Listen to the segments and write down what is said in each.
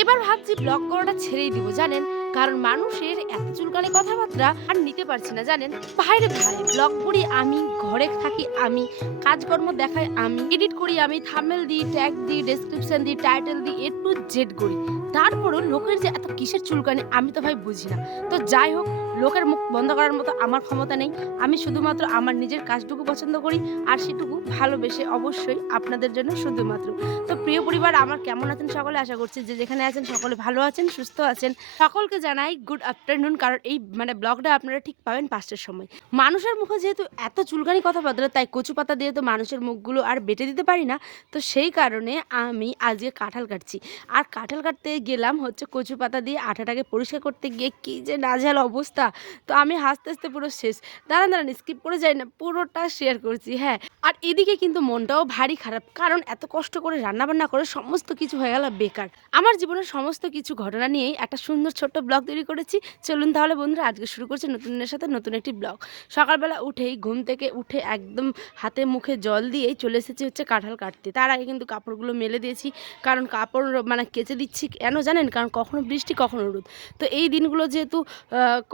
এবার ভাবছি ব্লগ করাটা ছেড়েই দিব জানেন, কারণ মানুষের এত চুলকানি কথাবার্তা আর নিতে পারছি না জানেন। ভাইরে ভাই, ব্লগ করি আমি, ঘরে থাকি আমি, কাজকর্ম দেখাই আমি, এডিট করি আমি, থাম্বনেল দিই, ট্যাগ দিই, ডেসক্রিপশন দিই, টাইটেল দিই, এ টু জেড করি। তারপরও লোকের যে এত কিসের চুলকানি আমি তো ভাই বুঝি না। তো যাই হোক, লোকের মুখ বন্ধ করার মতো আমার ক্ষমতা নেই। আমি শুধুমাত্র আমার নিজের কাজটুকু পছন্দ করি, আর সেটুকু ভালোবেসে অবশ্যই আপনাদের জন্য শুধুমাত্র। তো প্রিয় পরিবার, আমার কেমন আছেন সকলে? আশা করছি যে যেখানে আছেন সকলে ভালো আছেন, সুস্থ আছেন। সকলকে জানাই গুড আফটারনুন, কারণ এই ব্লগটা আপনারা ঠিক পাবেন ৫টার সময়। মানুষের মুখে যেহেতু এত চুলকানি কথাবার্তা, তাই কচু পাতা দিয়ে তো মানুষের মুখগুলো আর বেটে দিতে পারি না। তো সেই কারণে আমি আজকে কাঁঠাল কাটছি। আর কাঁঠাল কাটতে গেলাম হচ্ছে কচু পাতা দিয়ে আঠাটাকে পরিষ্কার করতে গিয়ে কি যে নাজেহাল অবস্থা। তো আমি হাসতে হাসতে পুরো শেষ। দাঁড়ান দাঁড়ান, স্কিপ করে যাই না, পুরোটা শেয়ার করছি। হ্যাঁ, আর এদিকে কিন্তু মনটাও ভারী খারাপ, কারণ এত কষ্ট করে রান্নাবান্না করে সমস্ত কিছু হয়ে গেল বেকার। আমার জীবনের সমস্ত কিছু ঘটনা নিয়েই একটা সুন্দর ছোট্ট ব্লগ তৈরি করেছি। চলুন তাহলে বন্ধুরা, আজকে শুরু করছি নতুন দিনের সাথে নতুন একটি ব্লগ। সকালবেলা উঠেই ঘুম থেকে উঠে একদম হাতে মুখে জল দিয়েই চলে এসেছি হচ্ছে কাঁঠাল কাটতে। তার আগে কিন্তু কাপড়গুলো মেলে দিয়েছি, কারণ কাপড় মানে কেচে দিচ্ছি কেন জানেন, কারণ কখনো বৃষ্টি কখনো রোদ। তো এই দিনগুলো যেহেতু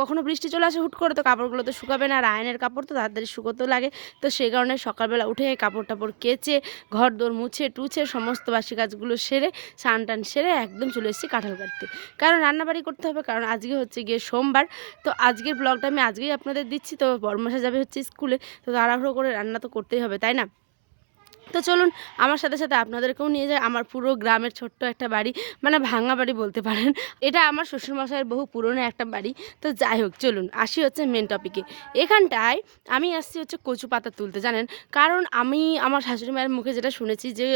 কখনো বৃষ্টি চলে আসে হুট করে, তো কাপড়গুলো তো শুকাবে না, আর আয়নের কাপড় তো তাড়াতাড়ি শুকোতেও লাগে। তো সেই কারণে সকালবেলা উঠে কাপড় টাপড় কেচে ঘর দোর মুছে টুছে সমস্ত বাসি কাজগুলো সেরে স্নান টান সেরে একদম চলে এসেছি কাঁঠাল কাটতে, কারণ রান্নাবাড়ি করতে হবে, কারণ আজকে হচ্ছে গিয়ে সোমবার। তো আজকের ব্লগটা আমি আজকেই আপনাদের দিচ্ছি। তো বড়মশাই যাবে হচ্ছে স্কুলে, তো তাড়াহুড়ো করে রান্না তো করতেই হবে, তাই না? তো চলুন আমার সাথে সাথে আপনাদেরকেও নিয়ে যায় আমার পুরো গ্রামের ছোট্ট একটা বাড়ি, মানে ভাঙা বাড়ি বলতে পারেন। এটা আমার শ্বশুরমশাইয়ের বহু পুরনো একটা বাড়ি। তো যাই হোক, চলুন আসি হচ্ছে মেন টপিকে। এখানটায় আমি আসছি হচ্ছে কচু পাতা তুলতে জানেন, কারণ আমি আমার শাশুড়ি মায়ের মুখে যেটা শুনেছি যে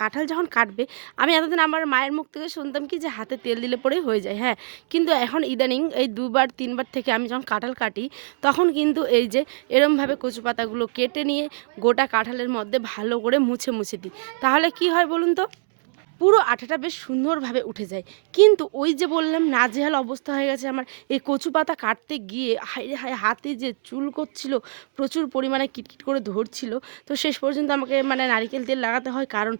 কাঁঠাল যখন কাটবে, আমি এতদিন আমার মায়ের মুখ থেকে শুনতাম কি যে হাতে তেল দিলে পরেই হয়ে যায়। হ্যাঁ, কিন্তু এখন ইদানিং এই ২ বার ৩ বার থেকে আমি যখন কাঁঠাল কাটি, তখন কিন্তু এই যে এরমভাবে কচু পাতাগুলো কেটে নিয়ে গোটা কাঁঠালের মধ্যে ভালো করে মুছে মুছে দিই। তাহলে কি হয় বলুন তো? পুরো আঠাটা বেশ সুন্দরভাবে উঠে যায়। কিন্তু ওই যে বললাম নাজেহাল অবস্থা হয়ে গেছে আমার এই কচু পাতা কাটতে গিয়ে, হায় রে হায়, হাতে যে চুলকোচ্ছিল, প্রচুর পরিমাণে কিটকিট করে ধরছিল। তো শেষ পর্যন্ত আমাকে মানে নারিকেল তেল লাগাতে হয়, কারণ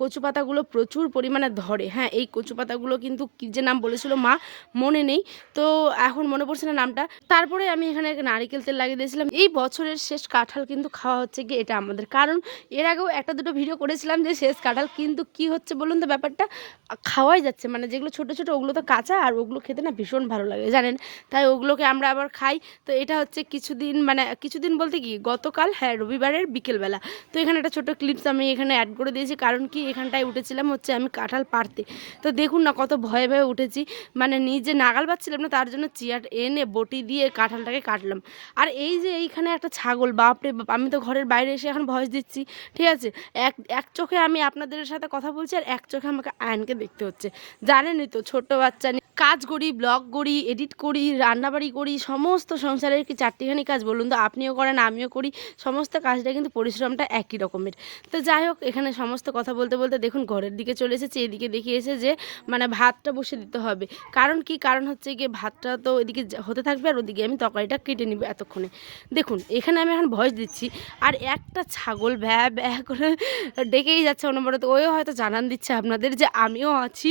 কচু পাতাগুলো প্রচুর পরিমাণে ধরে। হ্যাঁ, এই কচু পাতাগুলো কিন্তু কী যে নাম বলেছিল মা, মনে নেই। তো এখন মনে পড়ছে না নামটা। তারপরে আমি এখানে নারিকেল তেল লাগিয়ে দিয়েছিলাম। এই বছরের শেষ কাঁঠাল কিন্তু খাওয়া হচ্ছে গিয়ে এটা আমাদের। কারণ এর আগেও ১টা ২টো ভিডিও করেছিলাম যে শেষ কাঁঠাল, কিন্তু কি হচ্ছে বলুন তো ব্যাপারটা? খাওয়াই যাচ্ছে, মানে যেগুলো ছোট ছোট ওগুলো তো কাঁচা, আর ওগুলো খেতে না ভীষণ ভালো লাগে জানেন। তাই ওগুলোকে আমরা আবার খাই। তো এটা হচ্ছে কিছুদিন, মানে কিছুদিন বলতে কি গতকাল, হ্যাঁ রবিবারের বিকেলবেলা। তো এখানে একটা ছোট ক্লিপস আমি এখানে অ্যাড করে দিয়েছি, কারণ কি এখানটায় উঠেছিলাম হচ্ছে আমি কাঁঠাল পাড়তে। তো দেখুন না কত ভয়ে ভয়ে উঠেছি, মানে নিজে নাগাল পাচ্ছিলাম না, তার জন্য চেয়ার এনে বটি দিয়ে কাঁঠালটাকে কাটলাম। আর এই যে এইখানে একটা ছাগল, বাপরে বাপ, আমি তো ঘরের বাইরে এসে এখন ভয়েস দিচ্ছি, ঠিক আছে? এক এক চোখে আমি আপনাদের সাথে কথা বলছি, আর এক চোখে আমাকে আয়নকে দেখতে হচ্ছে। জানেনই তো ছোট্ট বাচ্চা নিয়ে কাজ করি, ব্লগ করি, এডিট করি, রান্নাবাড়ি করি, সমস্ত সংসারের কি চারটিখানি কাজ বলুন তো? আপনিও করেন, আমিও করি। সমস্ত কাজটা কিন্তু পরিশ্রমটা একই রকমের। তো যাই হোক, এখানে সমস্ত কথা বলতে বলতে দেখুন ঘরের দিকে চলে এসেছি। এদিকে দেখিয়েছে যে মানে ভাতটা বসে দিতে হবে। কারণ কি? কারণ হচ্ছে গিয়ে ভাতটা তো এদিকে হতে থাকবে, আর ওদিকে আমি তরকারিটা কেটে নিব এতক্ষণে। দেখুন এখানে আমি এখন ভয়েস দিচ্ছি, আর একটা ছাগল ভ্যা ভ্যা করে ডেকেই যাচ্ছে অনবরত। ওও হয়তো জানান দিচ্ছে আপনাদের যে আমিও আছি।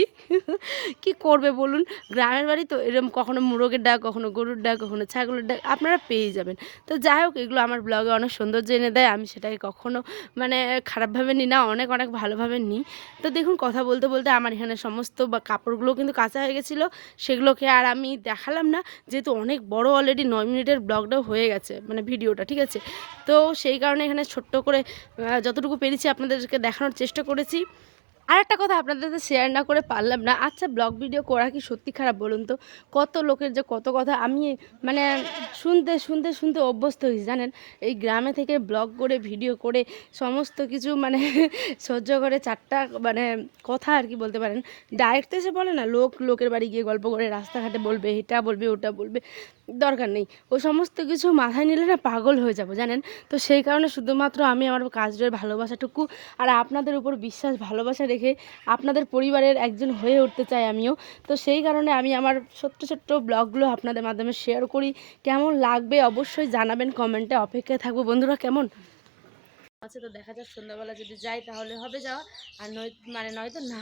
কি করবে বলুন? গ্রামের বাড়ি তো এরকম কখনো মোরগের ডাক, কখনো গরুর ডাক, কখনো ছাগলের ডাক আপনারা পেয়েই যাবেন। তো যাই হোক, এগুলো আমার ব্লগে অনেক সৌন্দর্য এনে দেয়। আমি সেটাকে কখনো মানে খারাপভাবে নিই না, অনেক অনেক ভালোভাবে নিই। তো দেখুন কথা বলতে বলতে আমার এখানে সমস্ত কাপড়গুলো কিন্তু কাঁচা হয়ে গেছিলো। সেগুলোকে আর আমি দেখালাম না, যেহেতু অনেক বড় অলরেডি ৯ মিনিটের ব্লগটাও হয়ে গেছে, মানে ভিডিওটা, ঠিক আছে? তো সেই কারণে এখানে ছোট্ট করে যতটুকু পেরেছি আপনাদেরকে দেখানোর চেষ্টা করেছি। আরেকটা কথা আপনাদের সাথে শেয়ার না করে পারলাম না। আচ্ছা, ব্লগ ভিডিও করা কি সত্যি খারাপ বলুন তো? কত লোকের যে কত কথা আমি মানে শুনতে অভ্যস্ত হয়েছি জানেন। এই গ্রামে থেকে ব্লগ করে ভিডিও করে সমস্ত কিছু মানে সহ্য করে ৪টা মানে কথা আর কি বলতে পারেন। ডাইরেক্ট তো এসে বলে না, লোকের বাড়ি গিয়ে গল্প করে রাস্তাঘাটে বলবে, এটা বলবে, ওটা বলবে। দরকার নেই। ও সমস্ত কিছু মাথায় নিলে না পাগল হয়ে যাব জানেন। তো সেই কারণে শুধুমাত্র আমি আমার কাজের ভালোবাসাটুকু আর আপনাদের উপর বিশ্বাস ভালোবাসা রেখে আপনাদের পরিবারের একজন হয়ে উঠতে চাই আমিও। তো সেই কারণে আমি আমার ছোট্ট ছোট্ট ব্লগগুলো আপনাদের মাধ্যমে শেয়ার করি। কেমন লাগবে অবশ্যই জানাবেন কমেন্টে, অপেক্ষায় থাকবো বন্ধুরা। কেমন? আচ্ছা, তো দেখা যাক সন্ধ্যাবেলা যদি যাই তাহলে হবে যাওয়া, আর নয়তো না।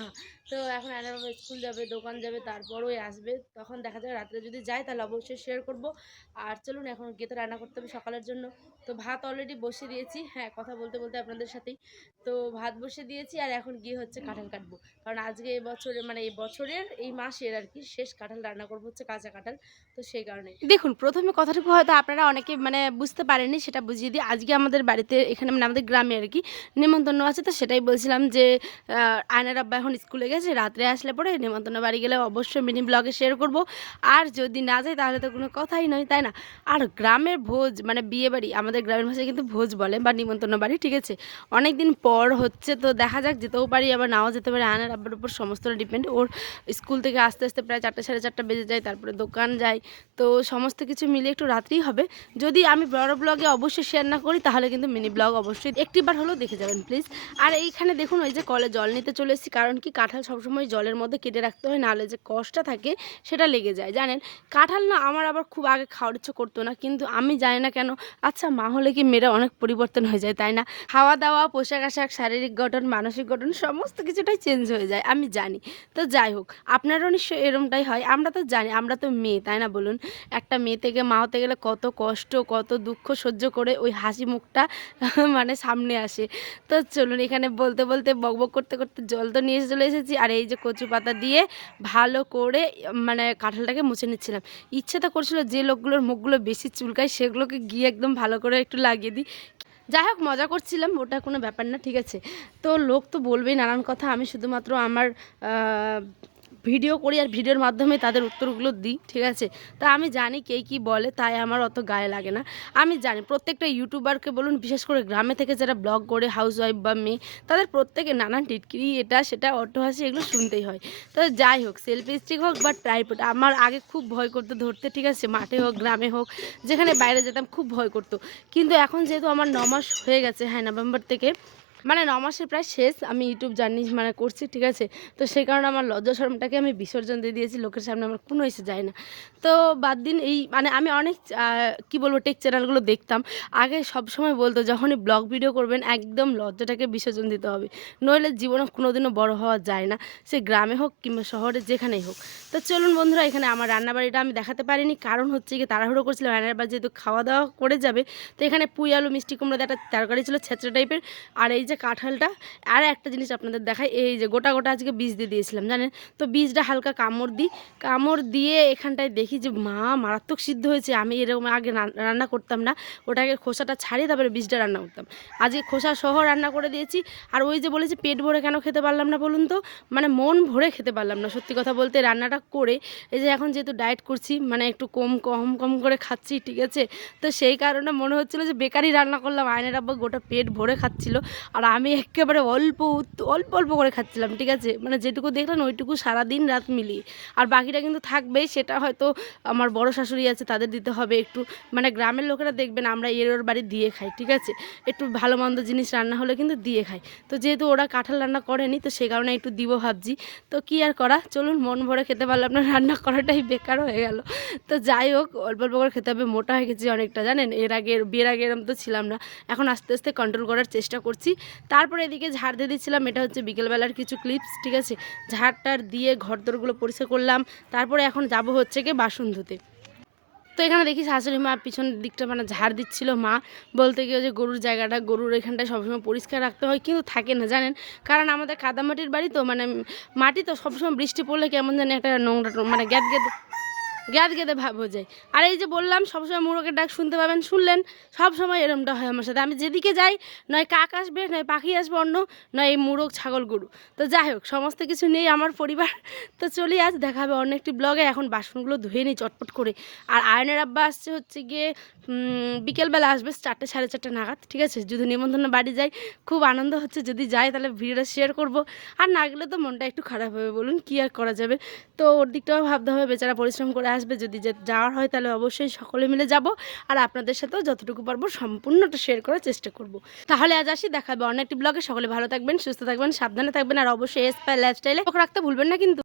তো এখন আয়নার বাবা স্কুল যাবে, দোকান যাবে, তারপরই আসবে, তখন দেখা যাক। রাত্রে যদি যাই তাহলে অবশ্যই শেয়ার করব। আর চলুন এখন গিয়ে তো রান্না করতে হবে সকালের জন্য। তো ভাত অলরেডি বসিয়ে দিয়েছি, হ্যাঁ কথা বলতে বলতে আপনাদের সাথেই। তো ভাত বসিয়ে দিয়েছি আর এখন গিয়ে হচ্ছে কাঁঠাল কাটবো, কারণ আজকে এই বছরের এই মাসের আর কি শেষ কাঁঠাল রান্না করবো, হচ্ছে কাঁচা কাঁঠাল। তো সেই কারণে দেখুন, প্রথমে কথাটুকু হয়তো আপনারা অনেকে বুঝতে পারেননি, সেটা বুঝিয়ে দিই। আজকে আমাদের বাড়িতে এখানে আমাদের গ্রামে আর কি নেমন্তন্ন আছে। তো সেটাই বলছিলাম যে আয়নার আব্বা এখন স্কুলে গেছে, রাত্রে আসলে পরে নেমন্তন্ন বাড়ি গেলে অবশ্যই মিনি ব্লগে শেয়ার করব। আর যদি না যাই তাহলে তো কোনো কথাই নয়, তাই না? আর গ্রামের ভোজ বিয়ে বাড়ি, আমাদের গ্রামের ভাষায় কিন্তু ভোজ বলে বা নিমন্ত্রণ বাড়ি, ঠিক আছে? অনেক দিন পর হচ্ছে, তো দেখা যাক, যেতেও পারি আবার নাও যেতে পারি। আয়নার আব্বার উপর সমস্তটা ডিপেন্ড। ওর স্কুল থেকে আসতে আসতে প্রায় 4টা সাড়ে 4টা বেজে যায়, তারপরে দোকান যায়। তো সমস্ত কিছু মিলে একটু রাত্রেই হবে। যদি আমি বড় ব্লগে অবশ্যই শেয়ার না করি তাহলে কিন্তু মিনি ব্লগ অবশ্যই একটিবার হলেও দেখে যাবেন প্লিজ। আর এইখানে দেখুন, ওই যে কলে জল নিতে চলে এসেছি, কারণ কি কাঁঠাল সবসময় জলের মধ্যে কেটে রাখতে হয়, নাহলে যে কষটা থাকে সেটা লেগে যায় জানেন। কাঁঠাল না আমার আবার খুব আগে খাওয়ার ইচ্ছে করতো না, কিন্তু আমি জানি না কেন। আচ্ছা, মা হলে কি মেয়েরা অনেক পরিবর্তন হয়ে যায়, তাই না? খাওয়া দাওয়া, পোশাক আশাক, শারীরিক গঠন, মানসিক গঠন সমস্ত কিছুটাই চেঞ্জ হয়ে যায়, আমি জানি। তো যাই হোক, আপনারও নিশ্চয়ই এরমটাই হয়। আমরা তো জানি, আমরা তো মেয়ে, তাই না বলুন? একটা মেয়ে থেকে মা হতে গেলে কত কষ্ট, কত দুঃখ সহ্য করে ওই হাসি মুখটা সামনে আসে। তো চলুন, এখানে বলতে বলতে বকবক করতে করতে জল তো নিয়ে চলে এসেছি, আর এই যে কচু পাতা দিয়ে ভালো করে কাঁঠালটাকে মুছে নিচ্ছিলাম। ইচ্ছে তো করছিল যে লোকগুলোর মুখগুলো বেশি চুলকায় সেগুলোকে গিয়ে একদম ভালো করে একটু লাগিয়ে দিই। যাই হোক, মজা করছিলাম, ওটা কোনো ব্যাপার না, ঠিক আছে? তো লোক তো বলবেই নানান কথা, আমি শুধুমাত্র আমার ভিডিও করি আর ভিডিওর মাধ্যমে তাদের উত্তরগুলো দিই, ঠিক আছে? তা আমি জানি কে কী বলে, তাই আমার অত গায়ে লাগে না। আমি জানি প্রত্যেকটা ইউটিউবারকে বলুন, বিশেষ করে গ্রামে থেকে যারা ব্লগ করে হাউসওয়াইফ বা মেয়ে, তাদের প্রত্যেকে নানান টিটকিরি, এটা সেটা অট্টহাসি এগুলো শুনতেই হয়। তো যাই হোক, সেলফি স্টিক হোক বা ট্রাইপড, আমার আগে খুব ভয় করতো ধরতে, ঠিক আছে? মাঠে হোক, গ্রামে হোক, যেখানে বাইরে যেতাম খুব ভয় করতো। কিন্তু এখন যেহেতু আমার 9 মাস হয়ে গেছে, হ্যাঁ নভেম্বর থেকে 9 মাসের প্রায় শেষ আমি ইউটিউব জার্নি করছি, ঠিক আছে? তো সেই কারণে আমার লজ্জা শরমটাকে আমি বিসর্জন দিয়ে দিয়েছি, লোকের সামনে আমার কোনো এসে যায় না। তো বাদ দিন, এই আমি অনেক কী বলবো, টেক চ্যানেলগুলো দেখতাম। আগে সবসময় বলতো যখনই ব্লগ ভিডিও করবেন একদম লজ্জাটাকে বিসর্জন দিতে হবে, নইলে জীবনে কোনোদিনও বড় হওয়া যায় না, সে গ্রামে হোক কিংবা শহরে, যেখানেই হোক। তো চলুন বন্ধুরা, এখানে আমার রান্নাবাড়িটা আমি দেখাতে পারিনি, কারণ হচ্ছে কি তাড়াহুড়ো করছিলাম। রান্নার বাড়ি যেহেতু খাওয়া দাওয়া করে যাবে, তো এখানে পুঁই আলু মিষ্টি কুমড়ো দিয়ে একটা তরকারি ছিল ছেঁচড়া টাইপের। আর এই যে কাঁঠালটা, আর একটা জিনিস আপনাদের দেখাই, এই যে গোটা গোটা আজকে বীজ দিয়ে দিয়েছিলাম জানেন। তো বীজটা হালকা কামড় দিয়ে এখানটায় দেখি যে মারাত্মক সিদ্ধ হয়েছে। আমি এরকম আগে রান্না করতাম না, ওটাকে খোসাটা ছাড়িয়ে তারপরে বীজটা রান্না করতাম। আজকে খোসা সহ রান্না করে দিয়েছি। আর ওই যে বলেছি পেট ভরে কেন খেতে পারলাম না বলুন তো, মন ভরে খেতে পারলাম না সত্যি কথা বলতে। রান্নাটা করে এই যে এখন যেহেতু ডায়েট করছি, একটু কম কম কম করে খাচ্ছি, ঠিক আছে? তো সেই কারণে মনে হচ্ছিলো যে বেকারি রান্না করলাম। আয়নের আব্বা গোটা পেট ভরে খাচ্ছিল, আর আমি একেবারে অল্প অল্প অল্প করে খাচ্ছিলাম, ঠিক আছে? যেটুকু দেখলাম ওইটুকু সারাদিন রাত মিলিয়ে, আর বাকিটা কিন্তু থাকবেই। সেটা হয়তো আমার বড় শাশুড়ি আছে, তাদের দিতে হবে একটু। গ্রামের লোকেরা দেখবেন আমরা ওর বাড়ি দিয়ে খাই, ঠিক আছে? একটু ভালো মন্দ জিনিস রান্না হলে কিন্তু দিয়ে খাই। তো যেহেতু ওরা কাঁঠাল রান্না করেনি, তো সে কারণে একটু দিব ভাবছি। তো কি আর করা, চলুন, মন ভরে খেতে পারলাম না, রান্না করাটাই বেকার হয়ে গেল। তো যাই হোক, অল্প অল্প করে খেতে হবে। মোটা হয়ে গেছি অনেকটা জানেন, বিয়ের আগে এরম তো ছিলাম না, এখন আস্তে আস্তে কন্ট্রোল করার চেষ্টা করছি। তারপরে এদিকে ঝাড় দিয়ে দিচ্ছিলাম, এটা হচ্ছে বিকেলবেলার কিছু ক্লিপস, ঠিক আছে? ঝাড়টার দিয়ে ঘরদোরগুলো পরিষ্কার করলাম। তারপরে এখন যাব হচ্ছে গিয়ে বাসন ধুতে। তো এখানে দেখি শাশুড়ি মা পিছনের দিকটা ঝাড় দিচ্ছিল। মা বলতে গিয়ে যে গরুর জায়গাটা, গরুর এখানটায় সবসময় পরিষ্কার রাখতে হয়, কিন্তু থাকে না জানেন, কারণ আমাদের কাদামাটির বাড়ি তো, মাটি তো সবসময় বৃষ্টি পড়লে কেমন জানি একটা নোংরা গ্যাদ গেদে ভাব হয়ে যায়। আর এই যে বললাম সবসময় মোরগের ডাক শুনতে পাবেন, শুনলেন? সবসময় এরমটা হয় আমার সাথে। আমি যেদিকে যাই, নয় কাক আসবে, নয় পাখি আসবে অন্য, নয় এই মোরগ, ছাগল, গরু। তো যাই হোক, সমস্ত কিছু নেই আমার পরিবার। তো চলি, আজ দেখা হবে অন্য একটি ব্লগে। এখন বাসনগুলো ধুয়ে নিই চটপট করে। আর আয়নের আব্বা আসছে হচ্ছে গিয়ে বিকেলবেলা আসবে 4টে সাড়ে 4টে নাগাদ, ঠিক আছে? যদি নিমন্ত্রণ বাড়ি যাই, খুব আনন্দ হচ্ছে। যদি যাই তাহলে ভিডিওটা শেয়ার করব, আর না গেলে তো মনটা একটু খারাপ হবে, বলুন কি আর করা যাবে। তো ওর দিকটাও ভাবতে হবে, বেচারা পরিশ্রম করে আসবে। যদি যাওয়ার হয় তাহলে অবশ্যই সকলে মিলে যাব, আর আপনাদের সাথেও যতটুকু পারবো সম্পূর্ণটা শেয়ার করার চেষ্টা করব। তাহলে আজ আসি, দেখা হবে অন্য একটি ব্লগে। সকলে ভালো থাকবেন, সুস্থ থাকবেন, সাবধানে থাকবেন, আর অবশ্যই লাইফস্টাইলে রাখতে ভুলবেন না কিন্তু।